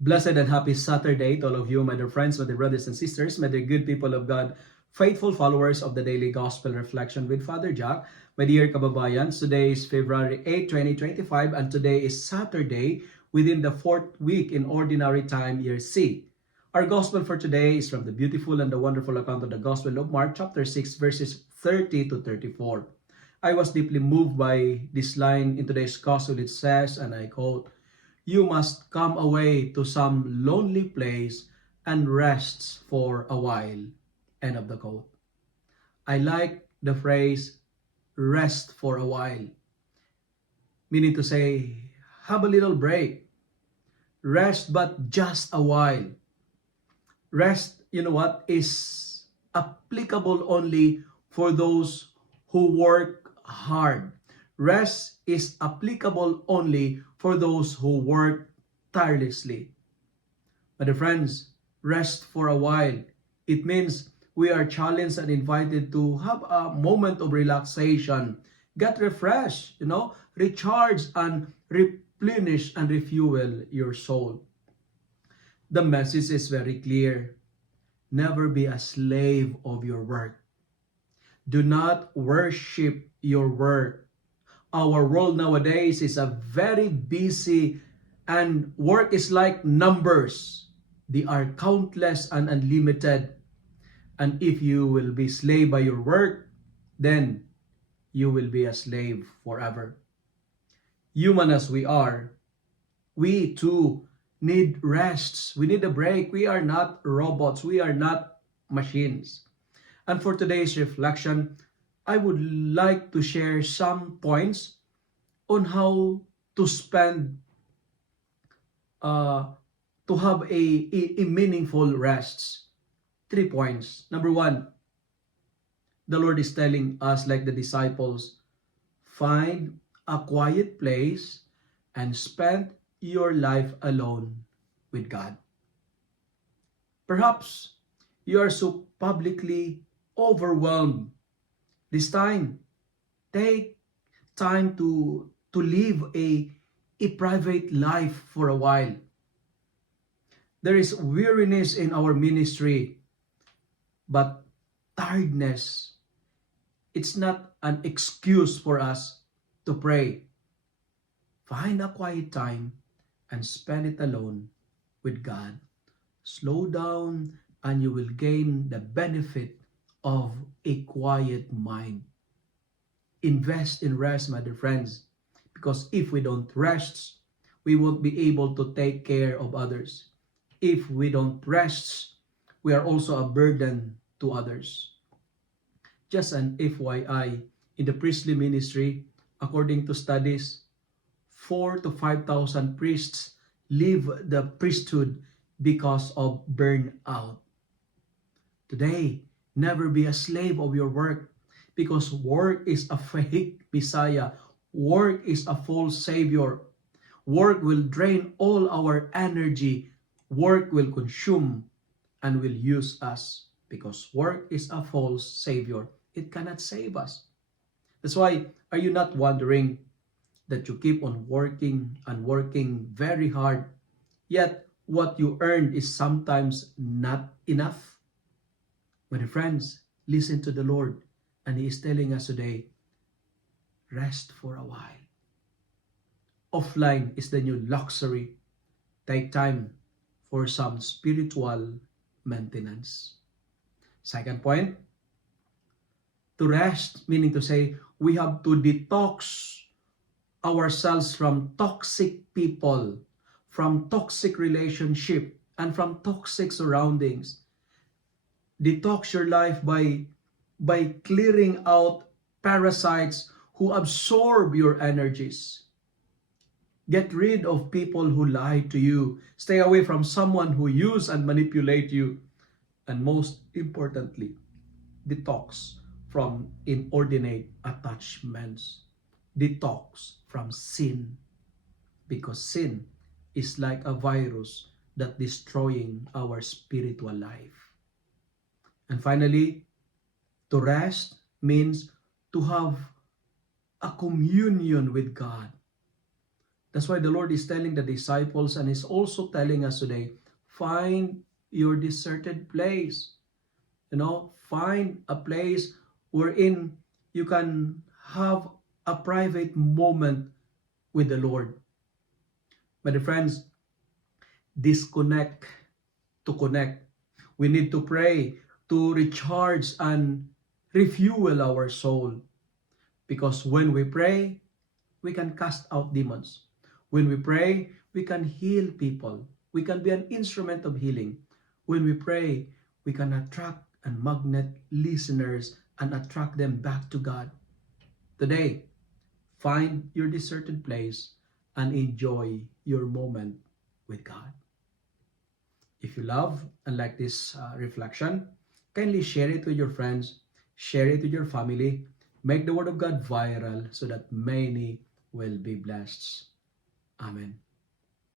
Blessed and happy Saturday to all of you, my dear friends, my dear brothers and sisters, my dear good people of God, faithful followers of the Daily Gospel Reflection with Father Jack. My dear kababayans, today is February 8, 2025, and today is Saturday within the fourth week in Ordinary Time, Year C. Our Gospel for today is from the beautiful and the wonderful account of the Gospel of Mark, chapter 6, verses 30 to 34. I was deeply moved by this line in today's Gospel. It says, and I quote, "You must come away to some lonely place and rest for a while." End of the quote. I like the phrase rest for a while, meaning to say, have a little break. Rest, but just a while. Rest, you know what, is applicable only for those who work hard. Rest is applicable only for those who work tirelessly. My dear friends, rest for a while. It means we are challenged and invited to have a moment of relaxation, get refreshed, recharge and replenish and refuel your soul. The message is very clear. Never be a slave of your work. Do not worship your work. Our world nowadays is a very busy, and work is like numbers. They are countless and unlimited. And if you will be slave by your work, then you will be a slave forever. Human as we are, we too need rests. We need a break. We are not robots. We are not machines. And for today's reflection, I would like to share some points on how to spend, to have a meaningful rests. 3 points. Number 1, the Lord is telling us, like the disciples, find a quiet place and spend your life alone with God. Perhaps you are so publicly overwhelmed. This time, take time to live a private life for a while. There is weariness in our ministry, but tiredness, it's not an excuse for us to pray. Find a quiet time and spend it alone with God. Slow down and you will gain the benefit of a quiet mind. Invest in rest, my dear friends, because if we don't rest, we won't be able to take care of others. If we don't rest, we are also a burden to others. Just an FYI, in the priestly ministry, according to studies, 4 to 5,000 priests leave the priesthood because of burnout. Today, never be a slave of your work, because work is a fake Messiah. Work is a false Savior. Work will drain all our energy. Work will consume and will use us, because work is a false Savior. It cannot save us. That's why, are you not wondering that you keep on working and working very hard, yet what you earn is sometimes not enough? My friends, listen to the Lord, and He is telling us today, rest for a while. Offline is the new luxury. Take time for some spiritual maintenance. Second point, to rest, meaning to say, we have to detox ourselves from toxic people, from toxic relationship, and from toxic surroundings. Detox your life by clearing out parasites who absorb your energies. Get rid of people who lie to you. Stay away from someone who use and manipulate you. And most importantly, detox from inordinate attachments. Detox from sin, because sin is like a virus that destroying our spiritual life. And finally, to rest means to have a communion with God. That's why the Lord is telling the disciples and is also telling us today, find your deserted place. Find a place wherein you can have a private moment with the Lord. My dear friends, disconnect to connect. We need to pray to recharge and refuel our soul. Because when we pray, we can cast out demons. When we pray, we can heal people. We can be an instrument of healing. When we pray, we can attract and magnet listeners and attract them back to God. Today, find your deserted place and enjoy your moment with God. If you love and like this reflection, kindly share it with your friends, share it with your family, make the Word of God viral so that many will be blessed. Amen.